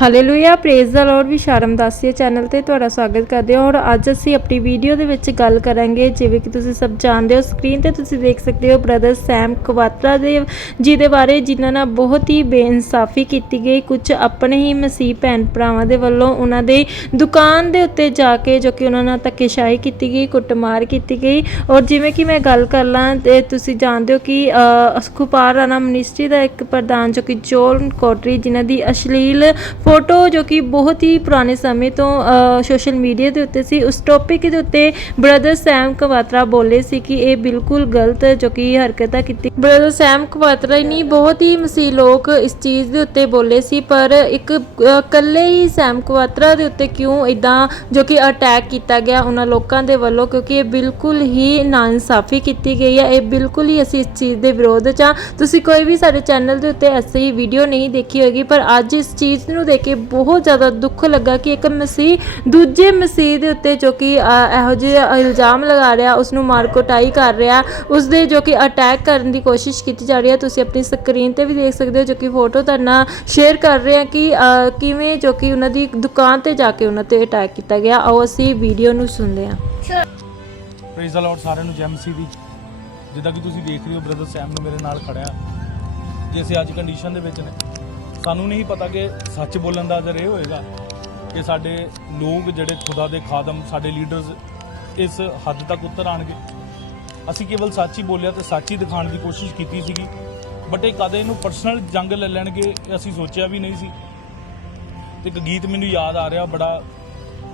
Hallelujah praise the Lord ਵੀ ਸ਼ਰਮ ਦਾਸੀਏ ਚੈਨਲ ਤੇ ਤੁਹਾਡਾ ਸਵਾਗਤ ਕਰਦੇ ਹਾਂ। ਔਰ ਅੱਜ ਅਸੀਂ ਆਪਣੀ ਵੀਡੀਓ ਦੇ ਵਿੱਚ ਗੱਲ ਕਰਾਂਗੇ ਜਿਵੇਂ ਕਿ ਤੁਸੀਂ ਸਭ ਜਾਣਦੇ ਹੋ ਸਕਰੀਨ ਤੇ ਤੁਸੀਂ ਦੇਖ ਸਕਦੇ ਹੋ ਬ੍ਰਦਰ ਸੈਮ ਕਵਾਤਰਾ ਦੇ ਜੀ ਦੇ ਬਾਰੇ ਜਿਨ੍ਹਾਂ ਨਾਲ ਬਹੁਤ ਹੀ ਬੇਇਨਸਾਫੀ ਕੀਤੀ ਗਈ। ਕੁਝ ਆਪਣੇ ਹੀ ਮਸੀਹ ਭੈਣ ਭਰਾਵਾਂ ਦੇ ਵੱਲੋਂ ਉਹਨਾਂ ਦੇ ਦੁਕਾਨ ਦੇ ਉੱਤੇ ਜਾ ਕੇ ਜੋ ਕਿ ਉਹਨਾਂ ਨਾਲ ਧੱਕੇਸ਼ਾਹੀ ਕੀਤੀ ਗਈ ਕੁੱਟਮਾਰ ਕੀਤੀ ਗਈ। ਔਰ ਜਿਵੇਂ ਕਿ ਮੈਂ ਗੱਲ ਕਰ ਲਾਂ ਤੇ ਤੁਸੀਂ ਜਾਣਦੇ ਹੋ ਕਿ ਅ, ਰਾਣਾ ਮਿਨਿਸਟਰੀ ਦਾ ਇੱਕ ਪ੍ਰਧਾਨ ਜੋ ਕਿ ਜੋਨ ਕੋਟਰੀ ਜਿਨ੍ਹਾਂ ਦੀ ਅਸ਼ਲੀਲ ਫੋਟੋ ਜੋ ਕਿ ਬਹੁਤ ਹੀ ਪੁਰਾਣੇ ਸਮੇਂ ਤੋਂ ਸੋਸ਼ਲ ਮੀਡੀਆ ਦੇ ਉੱਤੇ ਸੀ। ਉਸ ਟੌਪਿਕ ਦੇ ਉੱਤੇ ਬ੍ਰਦਰ ਸੈਮ ਕਵਾਤਰਾ ਬੋਲੇ ਸੀ ਕਿ ਇਹ ਬਿਲਕੁਲ ਗਲਤ ਜੋ ਕਿ ਹਰਕਤਾਂ ਕੀਤੀ। ਬ੍ਰਦਰ ਸੈਮ ਕਵਾਤਰਾ ਹੀ ਨਹੀਂ ਬਹੁਤ ਹੀ ਮਸੀਹ ਲੋਕ ਇਸ ਚੀਜ਼ ਦੇ ਉੱਤੇ ਬੋਲੇ ਸੀ, ਪਰ ਇੱਕ ਇਕੱਲੇ ਹੀ ਸੈਮ ਕਵਾਤਰਾ ਦੇ ਉੱਤੇ ਕਿਉਂ ਇਦਾਂ ਜੋ ਕਿ ਅਟੈਕ ਕੀਤਾ ਗਿਆ ਉਹਨਾਂ ਲੋਕਾਂ ਦੇ ਵੱਲੋਂ, ਕਿਉਂਕਿ ਇਹ ਬਿਲਕੁਲ ਹੀ ਨਾਇਨਸਾਫੀ ਕੀਤੀ ਗਈ ਹੈ। ਇਹ ਬਿਲਕੁਲ ਹੀ ਅਸੀਂ ਇਸ ਚੀਜ਼ ਦੇ ਵਿਰੋਧ 'ਚ ਹਾਂ। ਤੁਸੀਂ ਕੋਈ ਵੀ ਸਾਡੇ ਚੈਨਲ ਦੇ ਉੱਤੇ ਐਸੀ ਵੀਡੀਓ ਨਹੀਂ ਦੇਖੀ ਹੋਏਗੀ, ਪਰ ਅੱਜ ਇਸ ਚੀਜ਼ ਨੂੰ ਦੇਖ ਕੇ ਬਹੁਤ ਜ਼ਿਆਦਾ ਦੁੱਖ ਲੱਗਾ ਕਿ ਇੱਕ ਮਸੀਹ ਦੂਜੇ ਮਸੀਹ ਦੇ ਉੱਤੇ ਜੋ ਕਿ ਅ, ਇਹੋ ਜਿਹੇ ਇਲਜ਼ਾਮ ਲਗਾ ਰਿਹਾ ਉਸ ਨੂੰ ਮਾਰ ਕੁਟਾਈ ਕਰ ਰਿਹਾ ਉਸ ਦੇ ਜੋ ਕਿ ਅਟੈਕ ਕਰਨ ਦੀ ਕੋਸ਼ਿਸ਼ ਕੀਤੀ ਜਾ ਰਹੀ ਹੈ ਤੁਸੀਂ ਆਪਣੀ ਸਕਰੀਨ ਤੇ ਵੀ ਦੇਖ ਸਕਦੇ ਹੋ ਜੋ ਕਿ ਫੋਟੋ ਤੁਹਾਡੇ ਨਾਲ ਸ਼ੇਅਰ ਕਰ ਰਹੇ ਹਾਂ ਕਿ ਅ, ਕਿਵੇਂ ਜੋ ਕਿ ਉਹਨਾਂ ਦੀ ਦੁਕਾਨ ਤੇ ਜਾ ਕੇ ਉਹਨਾਂ ਤੇ ਅਟੈਕ ਕੀਤਾ ਗਿਆ। ਆਓ ਅਸੀਂ ਵੀਡੀਓ ਨੂੰ ਸੁਣਦੇ ਹਾਂ। ਪ੍ਰੇਜ਼ ਦਾ ਲਾਰਡ ਸਾਰਿਆਂ ਨੂੰ ਜੈਮਸੀ ਦੀ। ਜਿੱਦਾਂ ਕਿ ਤੁਸੀਂ ਦੇਖ ਰਹੇ ਹੋ ਬ੍ਰਦਰ ਸੈਮ ਨੂੰ ਮੇਰੇ ਨਾਲ ਖੜਿਆ। ਕਿ ਅਸੀਂ ਅੱਜ ਕੰਡੀਸ਼ਨ ਦੇ ਵਿੱਚ ਨੇ। ਸਾਨੂੰ ਨਹੀਂ ਪਤਾ ਕਿ ਸੱਚ ਬੋਲਣ ਦਾ ਅਜਰ ਇਹ ਹੋਏਗਾ ਕਿ ਸਾਡੇ ਲੋਕ ਜਿਹੜੇ ਖੁਦਾ ਦੇ ਖਾਦਮ, ਸਾਡੇ ਲੀਡਰਸ ਇਸ ਹੱਦ ਤੱਕ ਉਤਰ ਆਣਗੇ ਅਸੀਂ ਕੇਵਲ ਸੱਚ ਹੀ ਬੋਲਿਆ ਤੇ ਸੱਚ ਹੀ ਦਿਖਾਉਣ ਦੀ ਕੋਸ਼ਿਸ਼ ਕੀਤੀ ਸੀਗੀ। ਬਟ ਇਹ ਕਦੇ ਇਹਨੂੰ ਪਰਸਨਲ ਜੰਗ ਲੈ ਲੈਣਗੇ, ਇਹ ਅਸੀਂ ਸੋਚਿਆ ਵੀ ਨਹੀਂ ਸੀ। ਤੇ ਇੱਕ ਗੀਤ ਮੈਨੂੰ ਯਾਦ ਆ ਰਿਹਾ, ਬੜਾ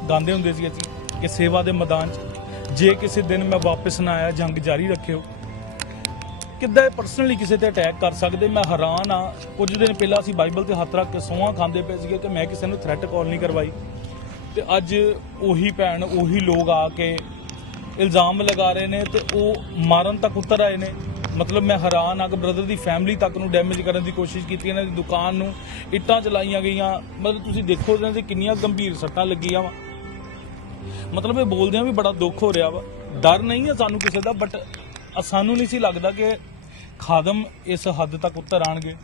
ਗਾਉਂਦੇ ਹੁੰਦੇ ਸੀ ਅਸੀਂ ਕਿ ਸੇਵਾ ਦੇ ਮੈਦਾਨ 'ਚ ਜੇ ਕਿਸੇ ਦਿਨ ਮੈਂ ਵਾਪਸ ਨਾ ਆਇਆ, ਜੰਗ ਜਾਰੀ ਰੱਖਿਓ। ਕਿੱਦਾਂ ਇਹ ਪਰਸਨਲੀ ਕਿਸੇ ਤੇ ਅਟੈਕ ਕਰ ਸਕਦੇ? ਮੈਂ ਹੈਰਾਨ ਆ ਕੁਝ ਦਿਨ ਪਹਿਲਾਂ ਅਸੀਂ ਬਾਈਬਲ ਤੇ ਹੱਥ ਰੱਖ ਕੇ ਸੋਹਾਂ ਖਾਂਦੇ ਪਏ ਸੀਗੇ ਕਿ ਮੈਂ ਕਿਸੇ ਨੂੰ ਥ੍ਰੈਟ ਕਾਲ ਨਹੀਂ ਕਰਵਾਈ। ਤੇ ਅੱਜ ਉਹੀ ਭੈਣ, ਉਹੀ ਲੋਕ ਆ ਕੇ ਇਲਜ਼ਾਮ ਲਗਾ ਰਹੇ ਨੇ ਤੇ ਉਹ ਮਾਰਨ ਤੱਕ ਉਤਰ ਆਏ ਨੇ। ਮਤਲਬ ਮੈਂ ਹੈਰਾਨ ਆ ਕਿ ਬ੍ਰਦਰ ਦੀ ਫੈਮਿਲੀ ਤੱਕ ਨੂੰ ਡੈਮੇਜ ਕਰਨ ਦੀ ਕੋਸ਼ਿਸ਼ ਕੀਤੀ, ਇਹਨਾਂ ਦੀ ਦੁਕਾਨ ਨੂੰ ਇੱਟਾਂ ਚਲਾਈਆਂ ਗਈਆਂ। ਮਤਲਬ ਤੁਸੀਂ ਦੇਖੋ ਇਹਨਾਂ ਦੇ ਕਿੰਨੀਆਂ ਗੰਭੀਰ ਸੱਟਾਂ ਲੱਗੀਆਂ ਵਾ। ਮਤਲਬ ਇਹ ਬੋਲਦਿਆਂ ਵੀ ਬੜਾ ਦੁੱਖ ਹੋ ਰਿਹਾ ਵਾ। ਡਰ ਨਹੀਂ ਹੈ ਸਾਨੂੰ ਕਿਸੇ ਦਾ ਬਟ ਸਾਨੂੰ ਨਹੀਂ ਸੀ ਲੱਗਦਾ ਕਿ ਖਾਦਮ ਇਸ ਹੱਦ ਤੱਕ ਉਤਰ ਆਣਗੇ।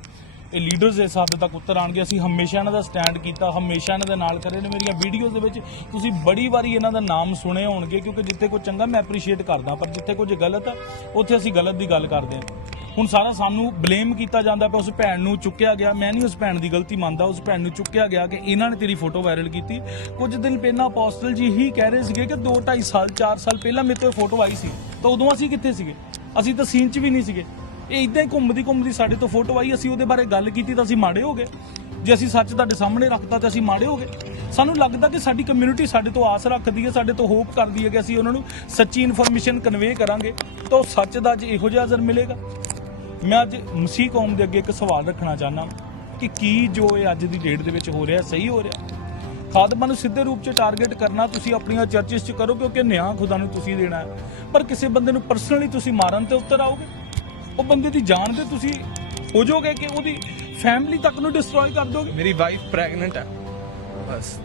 ਇਹ ਲੀਡਰਸ ਇਸ ਹੱਦ ਤੱਕ ਉਤਰ ਆਣਗੇ। ਅਸੀਂ ਹਮੇਸ਼ਾ ਇਹਨਾਂ ਦਾ ਸਟੈਂਡ ਕੀਤਾ, ਹਮੇਸ਼ਾ ਇਹਨਾਂ ਦੇ ਨਾਲ ਕਰੇ ਨੇ। ਮੇਰੀਆਂ ਵੀਡੀਓਜ਼ ਦੇ ਵਿੱਚ ਤੁਸੀਂ ਬੜੀ ਵਾਰੀ ਇਹਨਾਂ ਦਾ ਨਾਮ ਸੁਣੇ ਹੋਣਗੇ, ਕਿਉਂਕਿ ਜਿੱਥੇ ਕੋਈ ਚੰਗਾ ਮੈਂ ਐਪਰੀਸ਼ੀਏਟ ਕਰਦਾ, ਪਰ ਜਿੱਥੇ ਕੁਝ ਗਲਤ ਆ, ਉੱਥੇ ਅਸੀਂ ਗਲਤ ਦੀ ਗੱਲ ਕਰਦੇ ਹਾਂ। ਹੁਣ ਸਾਰਾ ਸਾਨੂੰ ਬਲੇਮ ਕੀਤਾ ਜਾਂਦਾ ਪਿਆ, ਉਸ ਭੈਣ ਨੂੰ ਚੁੱਕਿਆ ਗਿਆ। ਮੈਂ ਨਹੀਂ ਉਸ ਭੈਣ ਦੀ ਗਲਤੀ ਮੰਨਦਾ, ਉਸ ਭੈਣ ਨੂੰ ਚੁੱਕਿਆ ਗਿਆ ਕਿ ਇਹਨਾਂ ਨੇ ਤੇਰੀ ਫੋਟੋ ਵਾਇਰਲ ਕੀਤੀ। ਕੁਝ ਦਿਨ ਪਹਿਲਾਂ ਪੋਸਟਲ ਜੀ ਹੀ ਕਹਿ ਰਹੇ ਸੀਗੇ ਕਿ 2 2.5 ਸਾਲ 4 ਸਾਲ ਪਹਿਲਾਂ ਮੇਰੇ ਤੋਂ ਫੋਟੋ ਆਈ ਸੀ। ਤਾਂ ਉਦੋਂ ਅਸੀਂ ਕਿੱਥੇ ਸੀਗੇ? ਅਸੀਂ ਤਾਂ ਸੀਨ 'ਚ ਵੀ ਨਹੀਂ ਸੀਗੇ। ਇਹ ਇਦਾਂ ਹੀ ਘੁੰਮਦੀ ਘੁੰਮਦੀ ਸਾਡੇ ਤੋਂ ਫੋਟੋ ਆਈ, ਅਸੀਂ ਉਹਦੇ ਬਾਰੇ ਗੱਲ ਕੀਤੀ ਤਾਂ ਅਸੀਂ ਮਾੜੇ ਹੋ ਗਏ। ਜੇ ਅਸੀਂ ਸੱਚ ਤੁਹਾਡੇ ਸਾਹਮਣੇ ਰੱਖਤਾ ਤਾਂ ਅਸੀਂ ਮਾੜੇ ਹੋ ਗਏ। ਸਾਨੂੰ ਲੱਗਦਾ ਕਿ ਸਾਡੀ ਕਮਿਊਨਿਟੀ ਸਾਡੇ ਤੋਂ ਆਸ ਰੱਖਦੀ ਹੈ, ਸਾਡੇ ਤੋਂ ਹੋਪ ਕਰਦੀ ਹੈ ਕਿ ਅਸੀਂ ਉਹਨਾਂ ਨੂੰ ਸੱਚੀ ਇਨਫੋਰਮੇਸ਼ਨ ਕਨਵੇ ਕਰਾਂਗੇ। ਤਾਂ ਉਹ ਸੱਚ ਦਾ ਅੱਜ ਇਹੋ ਜਿਹਾ ਅਸਰ ਮਿਲੇਗਾ। ਮੈਂ ਅੱਜ ਮਸੀਹ ਕੌਮ ਦੇ ਅੱਗੇ ਇੱਕ ਸਵਾਲ ਰੱਖਣਾ ਚਾਹਨਾ ਕਿ ਕੀ ਜੋ ਇਹ ਅੱਜ ਦੀ ਡੇਟ ਦੇ ਵਿੱਚ ਹੋ ਰਿਹਾ, ਸਹੀ ਹੋ ਰਿਹਾ? ਖਾਦਮਾਂ ਨੂੰ ਸਿੱਧੇ ਰੂਪ 'ਚ ਟਾਰਗੇਟ ਕਰਨਾ ਤੁਸੀਂ ਆਪਣੀਆਂ ਚਰਚਿਸ 'ਚ ਕਰੋ, ਕਿਉਂਕਿ ਨਿਆਂ ਖੁਦਾ ਨੂੰ ਤੁਸੀਂ ਦੇਣਾ ਹੈ। ਪਰ ਕਿਸੇ ਬੰਦੇ ਨੂੰ ਪਰਸਨਲੀ ਤੁਸੀਂ ਮਾਰਨ ਤੇ ਉੱਤਰ ਆਓਗੇ? ਉਹ ਬੰਦੇ ਦੀ ਜਾਨ ਤੇ ਤੁਸੀਂ ਹੋ ਜਾਓਗੇ ਕਿ ਉਹਦੀ ਫੈਮਿਲੀ ਤੱਕ ਨੂੰ ਡਿਸਟਰੋਏ ਕਰ ਦੋਗੇ? ਮੇਰੀ ਵਾਈਫ ਪ੍ਰੈਗਨੈਂਟ ਹੈ। ਬਸ।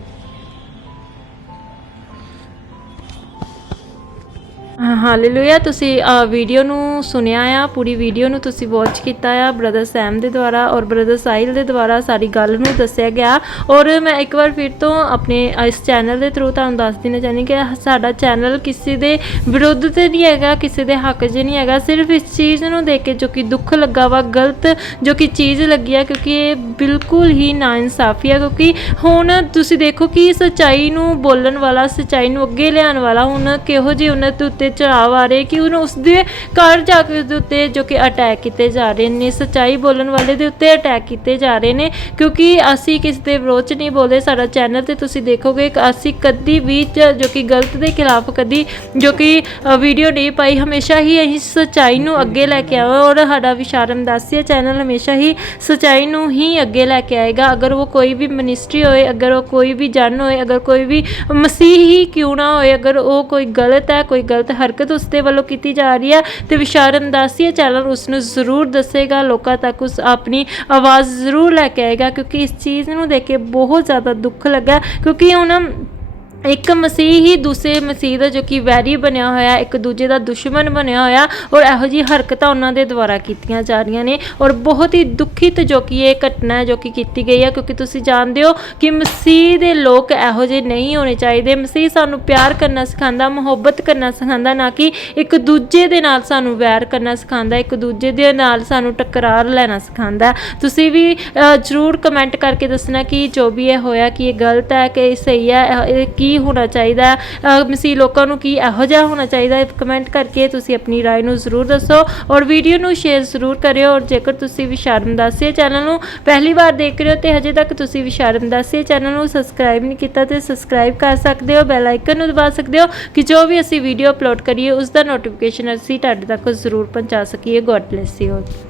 ਹਾਲੇਲੂਇਆ। ਤੁਸੀਂ ਵੀਡੀਓ ਨੂੰ ਸੁਣਿਆ ਆ, ਪੂਰੀ ਵੀਡੀਓ ਨੂੰ ਤੁਸੀਂ ਵਾਚ ਕੀਤਾ ਆ ਬ੍ਰਦਰ ਸੈਮ ਦੇ ਦੁਆਰਾ ਔਰ ਬ੍ਰਦਰ ਸਾਹਿਲ ਦੇ ਦੁਆਰਾ ਸਾਰੀ ਗੱਲ ਨੂੰ ਦੱਸਿਆ ਗਿਆ। ਔਰ ਮੈਂ ਇੱਕ ਵਾਰ ਫਿਰ ਤੋਂ ਆਪਣੇ ਇਸ ਚੈਨਲ ਦੇ ਥਰੂ ਤੁਹਾਨੂੰ ਦੱਸ ਦੇਣਾ ਚਾਹੁੰਦੀ ਕਿ ਸਾਡਾ ਚੈਨਲ ਕਿਸੇ ਦੇ ਵਿਰੁੱਧ ਤੇ ਨਹੀਂ ਹੈਗਾ, ਕਿਸੇ ਦੇ ਹੱਕ 'ਚ ਨਹੀਂ ਹੈਗਾ। ਸਿਰਫ ਇਸ ਚੀਜ਼ ਨੂੰ ਦੇਖ ਕੇ ਜੋ ਕਿ ਦੁੱਖ ਲੱਗਾ ਵਾ, ਗਲਤ ਜੋ ਕਿ ਚੀਜ਼ ਲੱਗੀ ਆ, ਕਿਉਂਕਿ ਇਹ ਬਿਲਕੁਲ ਹੀ ਨਾ ਇਨਸਾਫ਼ੀ ਆ, ਕਿਉਂਕਿ ਹੁਣ ਤੁਸੀਂ ਦੇਖੋ ਕਿ ਸਚਾਈ ਨੂੰ ਬੋਲਣ ਵਾਲਾ, ਸਚਾਈ ਨੂੰ ਅੱਗੇ ਲਿਆਉਣ ਵਾਲਾ ਹੁਣ ਕਿਹੋ ਜਿਹੇ ਉਹਨਾਂ ਦੇ ਉੱਤੇ ਚੜਾਵ ਆ ਰਹੇ ਕਿ ਉਹਨੂੰ ਉਸਦੇ ਘਰ ਜਾ ਕੇ ਉਸਦੇ ਉੱਤੇ ਜੋ ਕਿ ਅਟੈਕ ਕੀਤੇ ਜਾ ਰਹੇ ਨੇ, ਸਚਾਈ ਬੋਲਣ ਵਾਲੇ ਦੇ ਉੱਤੇ ਅਟੈਕ ਕੀਤੇ ਜਾ ਰਹੇ ਨੇ, ਕਿਉਂਕਿ ਅਸੀਂ ਕਿਸੇ ਦੇ ਵਿਰੋਧ 'ਚ ਨਹੀਂ ਬੋਲਦੇ ਸਾਡਾ ਚੈਨਲ ਤੇ ਤੁਸੀਂ ਦੇਖੋਗੇ ਕਿ ਅਸੀਂ ਕਦੀ ਵੀ ਚ- ਜੋ ਕਿ ਗਲਤ ਦੇ ਖਿਲਾਫ ਕਦੀ ਜੋ ਕਿ ਵੀਡੀਓ ਨਹੀਂ ਪਾਈ, ਹਮੇਸ਼ਾ ਹੀ ਅਸੀਂ ਸਚਾਈ ਨੂੰ ਅੱਗੇ ਲੈ ਕੇ ਆਵਾਂ ਔਰ ਸਾਡਾ ਵਿਸ਼ਾਰਮ ਦਾਸੀਆ ਚੈਨਲ ਹਮੇਸ਼ਾ ਹੀ ਸਚਾਈ ਨੂੰ ਹੀ ਅੱਗੇ ਲੈ ਕੇ ਆਏਗਾ। ਅਗਰ ਉਹ ਕੋਈ ਵੀ ਮਿਨਿਸਟਰੀ ਹੋਏ, ਅਗਰ ਉਹ ਕੋਈ ਵੀ ਜਨ ਹੋਏ, ਅਗਰ ਕੋਈ ਵੀ ਮਸੀਹੀ ਕਿਉਂ ਨਾ ਹੋਏ, ਅਗਰ ਉਹ ਕੋਈ ਗਲਤ ਹੈ, ਕੋਈ ਗਲਤ ਹਰਕਤ ਉਸਦੇ ਵੱਲੋਂ ਕੀਤੀ ਜਾ ਰਹੀ ਹੈ ਤੇ ਵਿਸ਼ਾਰਮ ਦਾਸੀਆ ਚੈਨਲ ਉਸ ਨੂੰ ਜ਼ਰੂਰ ਦੱਸੇਗਾ, ਲੋਕਾਂ ਤੱਕ ਉਸ ਆਪਣੀ ਆਵਾਜ਼ ਜ਼ਰੂਰ ਲੈ ਕੇ ਆਏਗਾ ਕਿਉਂਕਿ ਇਸ ਚੀਜ਼ ਨੂੰ ਦੇਖ ਕੇ ਬਹੁਤ ਜ਼ਿਆਦਾ ਦੁੱਖ ਲੱਗਾ ਕਿਉਂਕਿ ਉਹਨਾਂ ਇੱਕ ਮਸੀਹ ਹੀ ਦੂਸਰੇ ਮਸੀਹ ਦਾ ਜੋ ਕਿ ਵੈਰੀ ਬਣਿਆ ਹੋਇਆ, ਇੱਕ ਦੂਜੇ ਦਾ ਦੁਸ਼ਮਣ ਬਣਿਆ ਹੋਇਆ ਔਰ ਇਹੋ ਜੀ ਹਰਕਤਾਂ ਉਹਨਾਂ ਦੇ ਦੁਆਰਾ ਕੀਤੀਆਂ ਜਾ ਰਹੀਆਂ ਨੇ ਔਰ ਬਹੁਤ ਹੀ ਦੁਖਿਤ ਜੋ ਕਿ ਇਹ ਘਟਨਾ ਜੋ ਕਿ ਕੀਤੀ ਗਈ ਹੈ, ਕਿਉਂਕਿ ਤੁਸੀਂ ਜਾਣਦੇ ਹੋ ਕਿ ਮਸੀਹ ਦੇ ਲੋਕ ਇਹੋ ਜਿਹੇ ਨਹੀਂ ਹੋਣੇ ਚਾਹੀਦੇ। ਮਸੀਹ ਸਾਨੂੰ ਪਿਆਰ ਕਰਨਾ ਸਿਖਾਉਂਦਾ, ਮੁਹੱਬਤ ਕਰਨਾ ਸਿਖਾਉਂਦਾ, ਨਾ ਕਿ ਇੱਕ ਦੂਜੇ ਦੇ ਨਾਲ ਸਾਨੂੰ ਵੈਰ ਕਰਨਾ ਸਿਖਾਉਂਦਾ, ਇੱਕ ਦੂਜੇ ਦੇ ਨਾਲ ਸਾਨੂੰ ਟਕਰਾਰ ਲੈਣਾ ਸਿਖਾਉਂਦਾ। ਤੁਸੀਂ ਵੀ ਜ਼ਰੂਰ ਕਮੈਂਟ ਕਰਕੇ ਦੱਸਣਾ ਕਿ ਜੋ ਵੀ ਇਹ ਹੋਇਆ, ਕਿ ਇਹ ਗਲਤ ਹੈ, ਕਿ ਇਹ ਸਹੀ ਹੈ, ਇਹ- ਇਹ ਕੀ ਹੋਣਾ ਚਾਹੀਦਾ ਹੈ ਅ, ਮਸੀਹ ਲੋਕਾਂ ਨੂੰ ਕੀ ਇਹੋ ਜਿਹਾ ਹੋਣਾ ਚਾਹੀਦਾ ਹੈ ਕਮੈਂਟ ਕਰਕੇ ਤੁਸੀਂ ਆਪਣੀ رائے ਨੂੰ ਜ਼ਰੂਰ ਦੱਸੋ ਔਰ ਵੀਡੀਓ ਨੂੰ ਸ਼ੇਅਰ ਜ਼ਰੂਰ ਕਰਿਓ ਔਰ ਜੇਕਰ ਤੁਸੀਂ ਵਿਸ਼ਾਰਮ ਦਾਸੀਆ ਚੈਨਲ ਨੂੰ ਪਹਿਲੀ ਵਾਰ ਦੇਖ ਰਹੇ ਹੋ ਤੇ ਹਜੇ ਤੱਕ ਤੁਸੀਂ ਵਿਸ਼ਾਰਮ ਦਾਸੀਆ ਚੈਨਲ ਨੂੰ ਸਬਸਕ੍ਰਾਈਬ ਨਹੀਂ ਕੀਤਾ ਤੇ ਸਬਸਕ੍ਰਾਈਬ ਕਰ ਸਕਦੇ ਹੋ ਬੈਲ ਆਈਕਨ ਨੂੰ ਦਬਾ ਸਕਦੇ ਹੋ ਕਿ ਜੋ ਵੀ ਅਸੀਂ ਵੀਡੀਓ ਅਪਲੋਡ ਕਰੀਏ ਉਸ ਦਾ ਨੋਟੀਫਿਕੇਸ਼ਨ ਅਸੀਂ ਤੁਹਾਡੇ ਤੱਕ ਜ਼ਰੂਰ ਪਹੁੰਚਾ ਸਕੀਏ ਗੋਡ ਬlesਸ ਯੂ